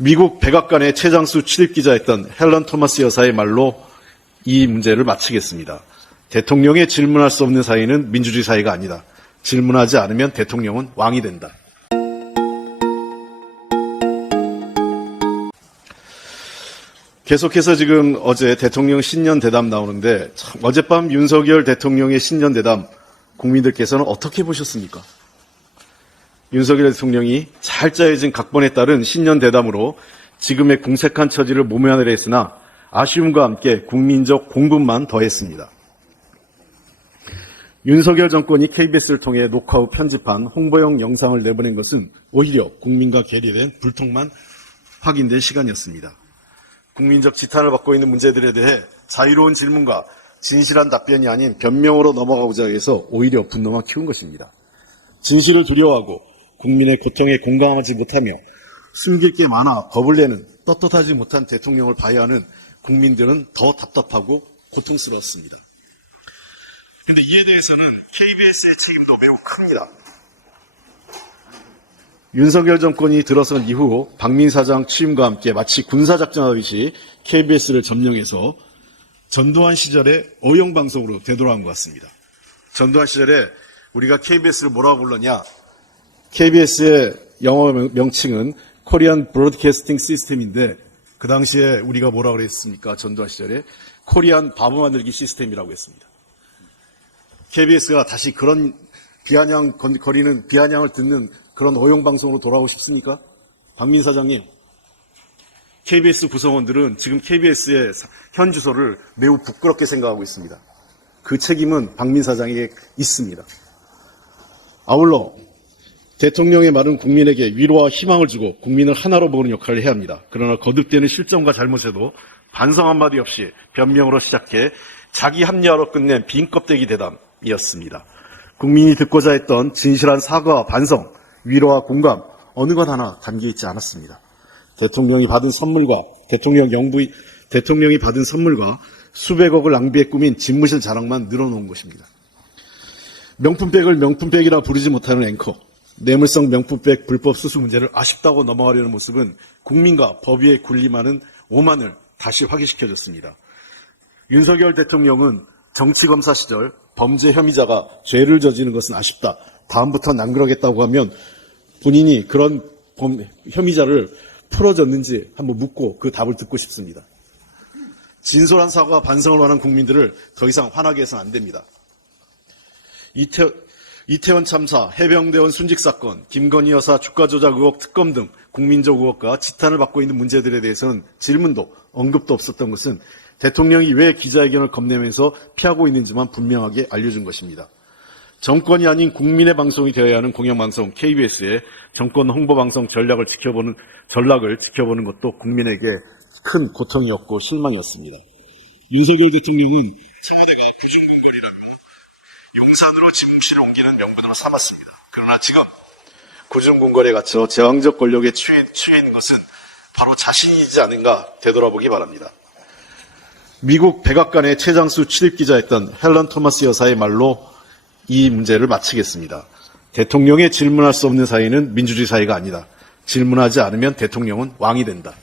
미국 백악관의 최장수 출입기자였던 헬런 토마스 여사의 말로 이 문제를 마치겠습니다. 대통령의 질문할 수 없는 사회는 민주주의 사회가 아니다. 질문하지 않으면 대통령은 왕이 된다. 계속해서 지금 어제 대통령 신년 대담 나오는데 참 어젯밤 윤석열 대통령의 신년 대담 국민들께서는 어떻게 보셨습니까? 윤석열 대통령이 잘 짜여진 각본에 따른 신년 대담으로 지금의 궁색한 처지를 모면하려 했으나 아쉬움과 함께 국민적 공분만 더했습니다. 윤석열 정권이 KBS를 통해 녹화 후 편집한 홍보용 영상을 내보낸 것은 오히려 국민과 괴리된 불통만 확인된 시간이었습니다. 국민적 지탄을 받고 있는 문제들에 대해 자유로운 질문과 진실한 답변이 아닌 변명으로 넘어가고자 해서 오히려 분노만 키운 것입니다. 진실을 두려워하고 국민의 고통에 공감하지 못하며 숨길 게 많아 겁을 내는 떳떳하지 못한 대통령을 봐야 하는 국민들은 더 답답하고 고통스러웠습니다. 그런데 이에 대해서는 KBS의 책임도 매우 큽니다. 윤석열 정권이 들어선 이후 박민 사장 취임과 함께 마치 군사작전하듯이 KBS를 점령해서 전두환 시절의 어용방송으로 되돌아간 것 같습니다. 전두환 시절에 우리가 KBS를 뭐라고 불렀냐? KBS의 영어 명칭은 코리안 브로드캐스팅 시스템인데 그 당시에 우리가 뭐라고 그랬습니까? 전두환 시절에 코리안 바보 만들기 시스템이라고 했습니다. KBS가 다시 그런 거리는 비아냥을 듣는 그런 어용방송으로 돌아오고 싶습니까? 박민 사장님, KBS 구성원들은 지금 KBS의 현 주소를 매우 부끄럽게 생각하고 있습니다. 그 책임은 박민 사장에게 있습니다. 아울러 대통령의 말은 국민에게 위로와 희망을 주고 국민을 하나로 보는 역할을 해야 합니다. 그러나 거듭되는 실정과 잘못에도 반성 한마디 없이 변명으로 시작해 자기 합리화로 끝낸 빈 껍데기 대담이었습니다. 국민이 듣고자 했던 진실한 사과와 반성, 위로와 공감 어느 것 하나 담겨있지 않았습니다. 대통령이 받은 선물과 수백억을 낭비해 꾸민 집무실 자랑만 늘어놓은 것입니다. 명품백을 명품백이라 부르지 못하는 앵커, 뇌물성 명품백 불법 수수 문제를 아쉽다고 넘어가려는 모습은 국민과 법 위에 군림하는 오만을 다시 확인시켜줬습니다. 윤석열 대통령은 정치검사 시절 범죄 혐의자가 죄를 저지르는 것은 아쉽다. 다음부터는 안 그러겠다고 하면 본인이 그런 혐의자를 풀어줬는지 한번 묻고 그 답을 듣고 싶습니다. 진솔한 사과와 반성을 원하는 국민들을 더 이상 화나게 해서는 안 됩니다. 이태원 참사, 해병대원 순직 사건, 김건희 여사 주가 조작 의혹 특검 등 국민적 의혹과 지탄을 받고 있는 문제들에 대해서는 질문도 언급도 없었던 것은 대통령이 왜 기자회견을 겁내면서 피하고 있는지만 분명하게 알려준 것입니다. 정권이 아닌 국민의 방송이 되어야 하는 공영방송 KBS의 정권 홍보방송 전략을 지켜보는 것도 국민에게 큰 고통이었고 실망이었습니다. 윤석열 대통령은 청와대가 구중궁궐이라며 용산으로 집무실을 옮기는 명분으로 삼았습니다. 그러나 지금 구중궁궐에 갇혀 제왕적 권력에 취해 있는 것은 바로 자신이지 않은가 되돌아보기 바랍니다. 미국 백악관의 최장수 출입기자였던 헬런 토마스 여사의 말로 이 문제를 마치겠습니다. 대통령의 질문할 수 없는 사회는 민주주의 사회가 아니다. 질문하지 않으면 대통령은 왕이 된다.